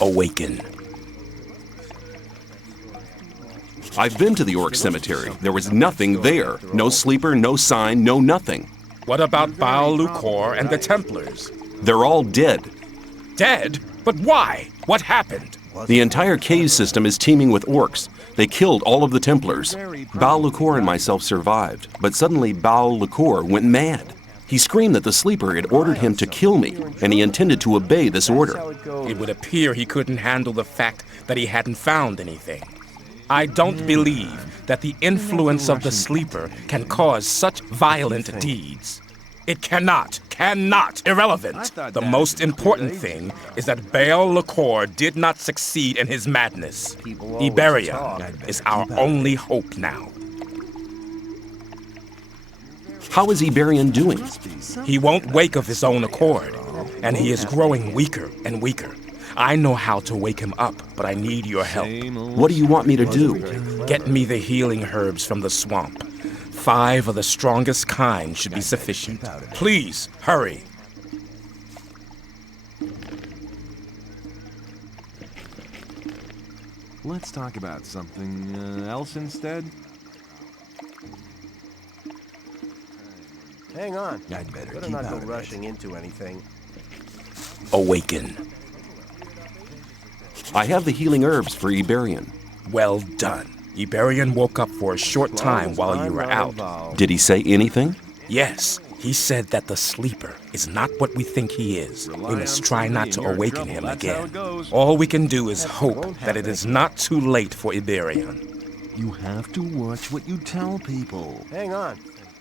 Awaken. I've been to the Orc Cemetery. There was nothing there. No sleeper, no sign, no nothing. What about Baal Lucor and the Templars? They're all dead. Dead? But why? What happened? The entire cave system is teeming with orcs. They killed all of the Templars. Baal Lucor and myself survived, but suddenly Baal Lucor went mad. He screamed that the sleeper had ordered him to kill me, and he intended to obey this order. It would appear he couldn't handle the fact that he hadn't found anything. I don't believe that the influence of the sleeper can cause such violent deeds. It cannot. Irrelevant. The most important thing is that Baal Lucor did not succeed in his madness. Iberion is our only hope now. How is Iberion doing? He won't wake of his own accord, and he is growing weaker and weaker. I know how to wake him up, but I need your help. What do you want me to do? Get me the healing herbs from the swamp. 5 of the strongest kind should be sufficient. Please, hurry. Let's talk about something else instead. Hang on. I'd better not go rushing into anything. Awaken. I have the healing herbs for Iberion. Well done. Iberion woke up for a short time while you were out. Did he say anything? Yes. He said that the sleeper is not what we think he is. We must try not to awaken him again. All we can do is hope that it is not too late for Iberion. You have to watch what you tell people. Hang on.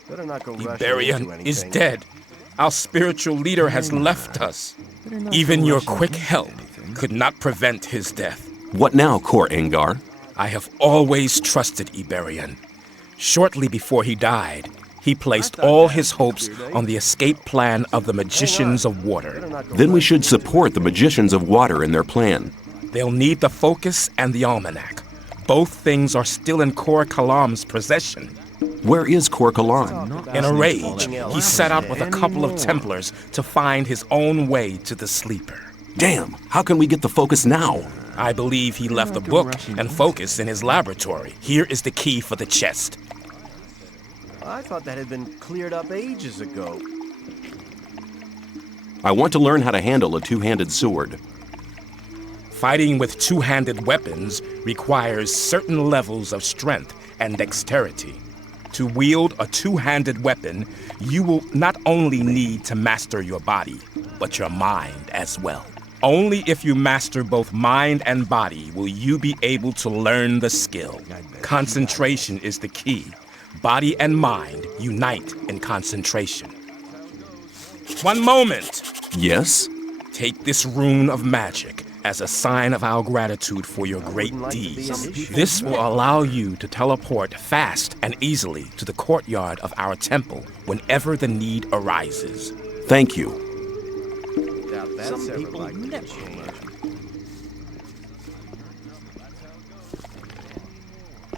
Better not go rushing into Iberion anything. is dead. Our spiritual leader has left us. Even your quick help could not prevent his death. What now, Kor Angar? I have always trusted Iberion. Shortly before he died, he placed all his hopes on the escape plan of the Magicians of Water. Then we should support the Magicians of Water in their plan. They'll need the Focus and the Almanac. Both things are still in Kor Kalam's possession. Where is Kor Kalam? In a rage, he set out with a couple of Templars to find his own way to the sleeper. Damn, how can we get the Focus now? I believe he left the book and Focus in his laboratory. Here is the key for the chest. I thought that had been cleared up ages ago. I want to learn how to handle a two-handed sword. Fighting with two-handed weapons requires certain levels of strength and dexterity. To wield a two-handed weapon, you will not only need to master your body, but your mind as well. Only if you master both mind and body will you be able to learn the skill. Concentration is the key. Body and mind unite in concentration. One moment! Yes? Take this rune of magic as a sign of our gratitude for your great deeds. This will allow you to teleport fast and easily to the courtyard of our temple whenever the need arises. Thank you. Some people never change.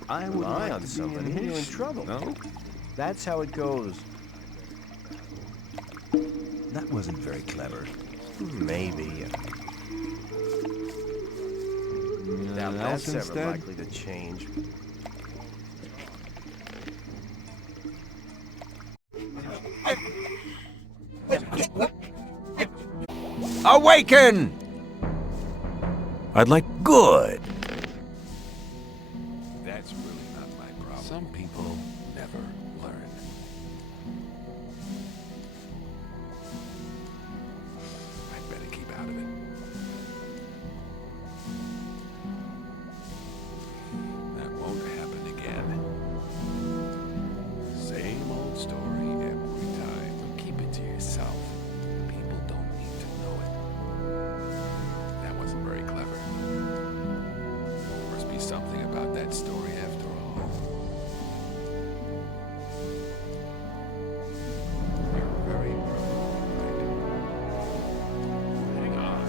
I would Rely like on to something be and in you're in his. trouble. No, That's how it goes. that wasn't very clever. Maybe. Now Else that's ever instead? likely to change. Awaken! I'd like... Good. That's really not my problem. Some people never learn. I'd better keep out of it. That won't happen again. Same old story every time. Keep it to yourself. People don't need to know it. That wasn't very clever. Must be something about that story after all. You're very right. Hang on.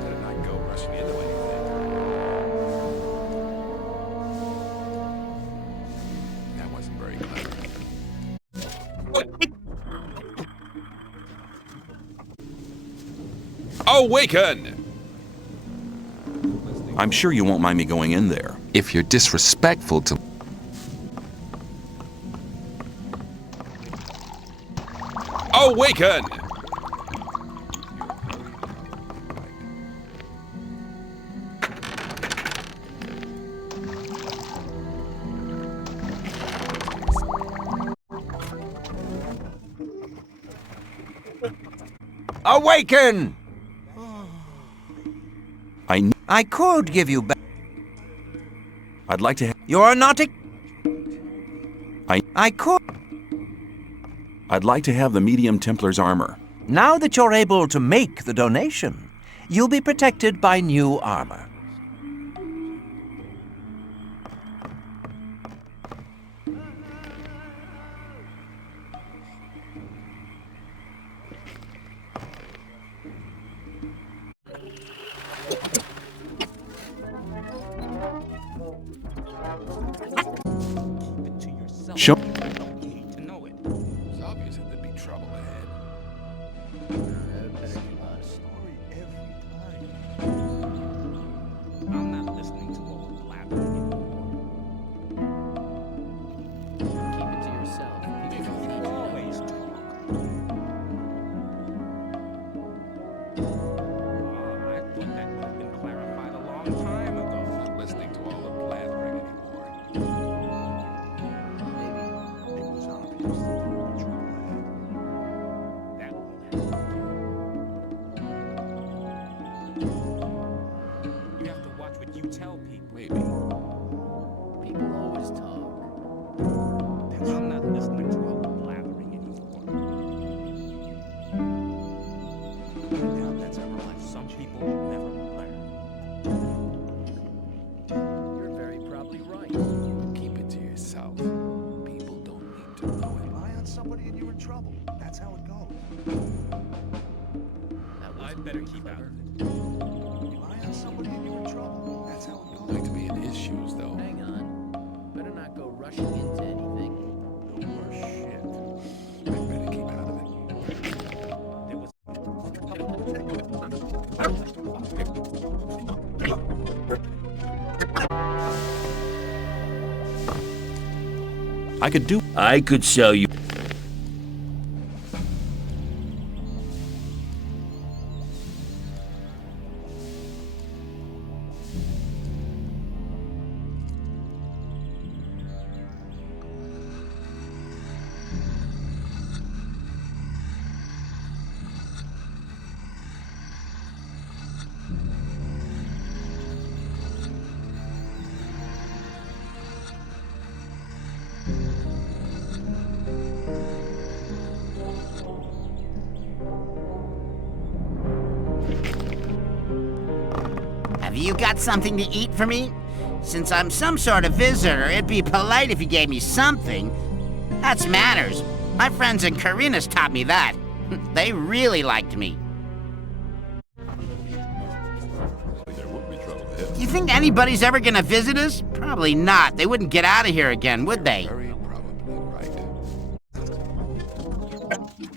Better not go rushing into anything. That wasn't very clever. Awaken! I'm sure you won't mind me going in there. If you're disrespectful to... Awaken! Awaken! I could give you back. I'd like to You're not a... I could... I'd like to have the medium Templar's armor. Now that you're able to make the donation, you'll be protected by new armor. Show. It's obvious that there'd be trouble ahead. I'm not listening to all the blabbering anymore. Keep it to yourself. People need to know. Always talk. I thought that would have been clarified a long time ago. I'm not listening to all the blathering anymore. That won't happen. You have to watch what you tell people. Maybe. People always talk. I'm not listening to all the blathering anymore. Now that's like some people never learn. You're very probably right. Keep it to yourself. People don't need to know it. Rely on somebody and you're in trouble. That's how it goes. That I'd wasn't better very keep out clever. of it. Rely on somebody and you're in trouble. That's how it goes. Like to be in his shoes, though. Hang on. Better not go rushing into anything. No worse shit. I better keep out of it. There was I could sell you. Have you got something to eat for me? Since I'm some sort of visitor, it'd be polite if you gave me something. That's manners. My friends in Karina's taught me that. They really liked me. There would be trouble ahead. You think anybody's ever gonna visit us? Probably not. They wouldn't get out of here again, would they? Very probably right.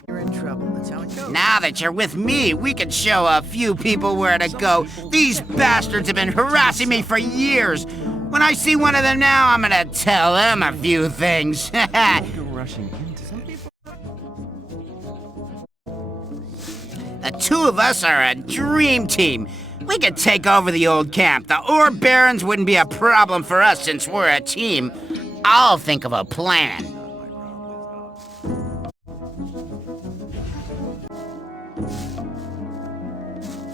You're in trouble. That's how it goes. Now that you're with me, we can show a few people where to go. These bastards have been harassing me for years. When I see one of them now, I'm gonna tell them a few things. The two of us are a dream team. We could take over the old camp. The ore barons wouldn't be a problem for us since we're a team. I'll think of a plan.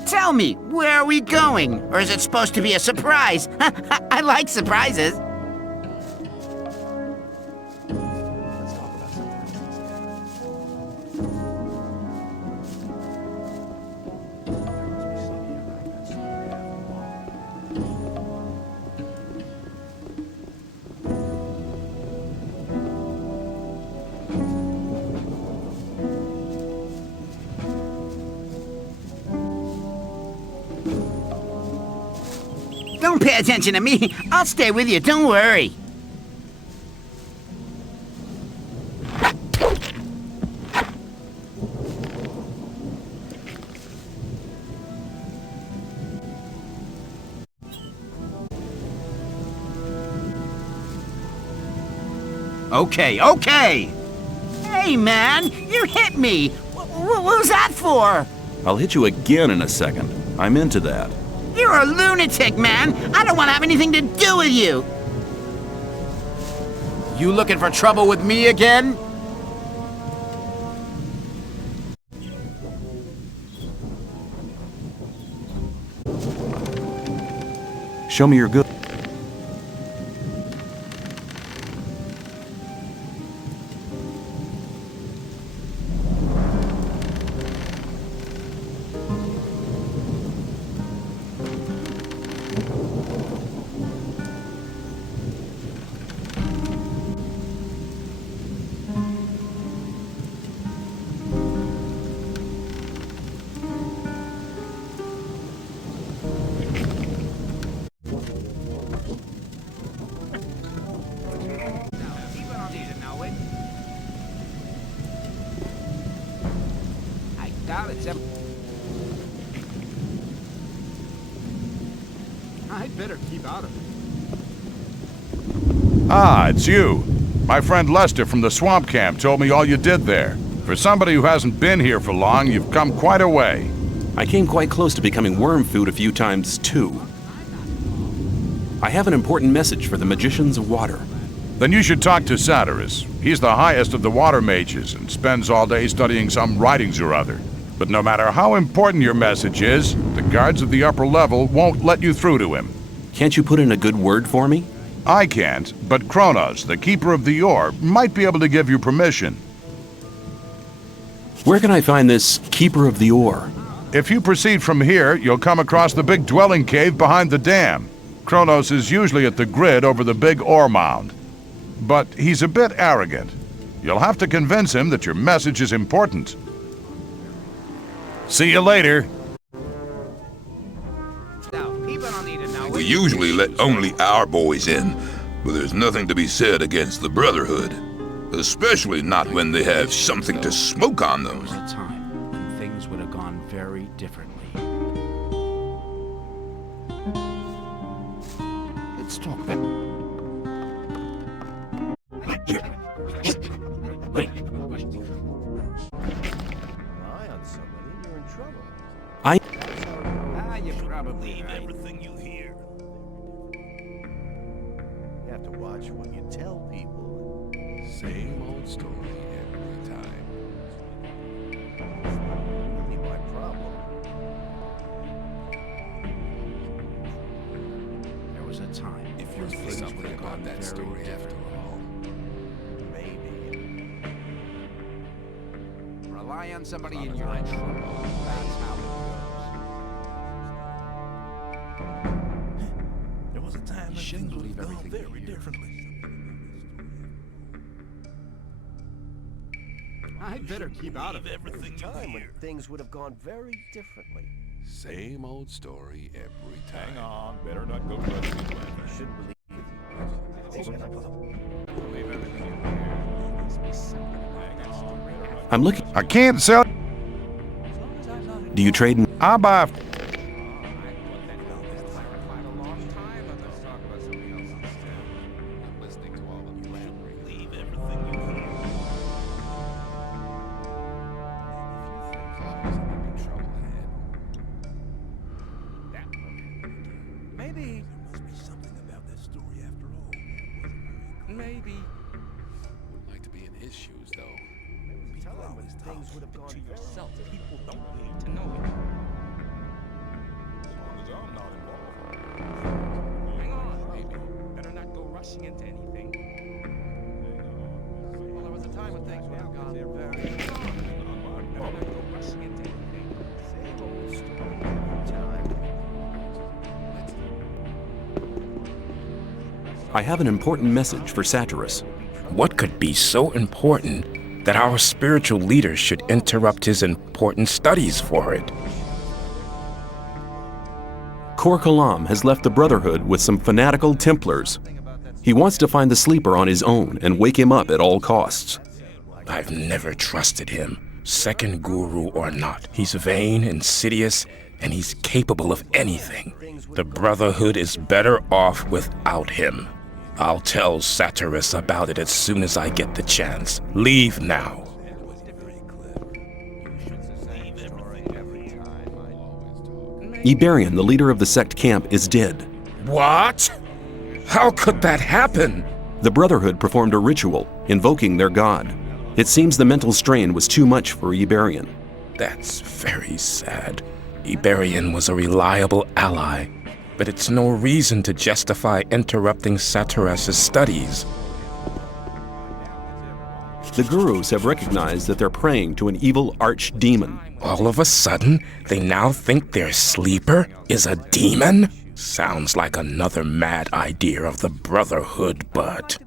Tell me, where are we going? Or is it supposed to be a surprise? I like surprises. Let's talk about something else instead. There must be something about that story after all. Don't pay attention to me. I'll stay with you, don't worry. Okay, okay! Hey, man, you hit me! What was that for? I'll hit you again in a second. I'm into that. You're a lunatic, man! I don't want to have anything to do with you! You looking for trouble with me again? Show me your good. I'd better keep out of it. Ah, it's you. My friend Lester from the swamp camp told me all you did there. For somebody who hasn't been here for long, you've come quite a way. I came quite close to becoming worm food a few times, too. I have an important message for the Magicians of Water. Then you should talk to Satyrus. He's the highest of the water mages and spends all day studying some writings or other. But no matter how important your message is, the guards at the upper level won't let you through to him. Can't you put in a good word for me? I can't, but Kronos, the keeper of the ore, might be able to give you permission. Where can I find this keeper of the ore? If you proceed from here, you'll come across the big dwelling cave behind the dam. Kronos is usually at the grid over the big ore mound. But he's a bit arrogant. You'll have to convince him that your message is important. See you later. We usually let only our boys in, but there's nothing to be said against the Brotherhood. Especially not when they have something to smoke on them. There was a time when things would have gone very differently. Let's talk about... You probably believe everything you hear. You have to watch what you tell people. Same old story every time. Really my problem. There was a time If when you're things would something have gone about that very story after differently. all. Maybe. Rely on somebody in your trouble. That's how it goes. There was a time You when shouldn't things would believe have gone everything you very hear. differently. I'd better keep out of it. Everything time when things would have gone very differently. Same old story every time. Hang on, better not go touching it. You shouldn't believe. Believe everything you hear. Hang on, better not. I'm looking. I can't sell. Do you trade in? I'll buy. Maybe there must be something about that story after all. Maybe. Wouldn't like to be in his shoes, though. Time when things would have gone very People don't need to know it. As long as I'm not involved. Hang on, baby. Better not go rushing into anything. Well, there was a time when things would have gone very Better not go rushing into anything. same old story every time. I have an important message for Satyrus. What could be so important that our spiritual leader should interrupt his important studies for it? Kor Kalam has left the Brotherhood with some fanatical Templars. He wants to find the sleeper on his own and wake him up at all costs. I've never trusted him, second guru or not. He's vain, insidious, and he's capable of anything. The Brotherhood is better off without him. I'll tell Satyrus about it as soon as I get the chance. Leave now. Iberian, the leader of the sect camp, is dead. What? How could that happen? The Brotherhood performed a ritual, invoking their god. It seems the mental strain was too much for Iberian. That's very sad. Iberian was a reliable ally, but it's no reason to justify interrupting Satyrus' studies. The gurus have recognized that they're praying to an evil archdemon. All of a sudden, they now think their sleeper is a demon? Sounds like another mad idea of the Brotherhood, but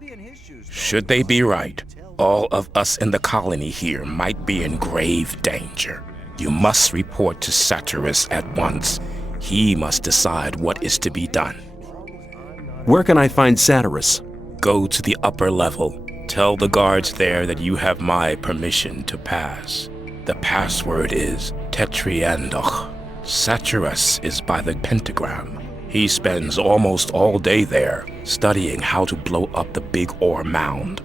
should they be right, all of us in the colony here might be in grave danger. You must report to Satyrus at once. He must decide what is to be done. Where can I find Satyrus? Go to the upper level. Tell the guards there that you have my permission to pass. The password is Tetriandoch. Satyrus is by the pentagram. He spends almost all day there, studying how to blow up the big ore mound.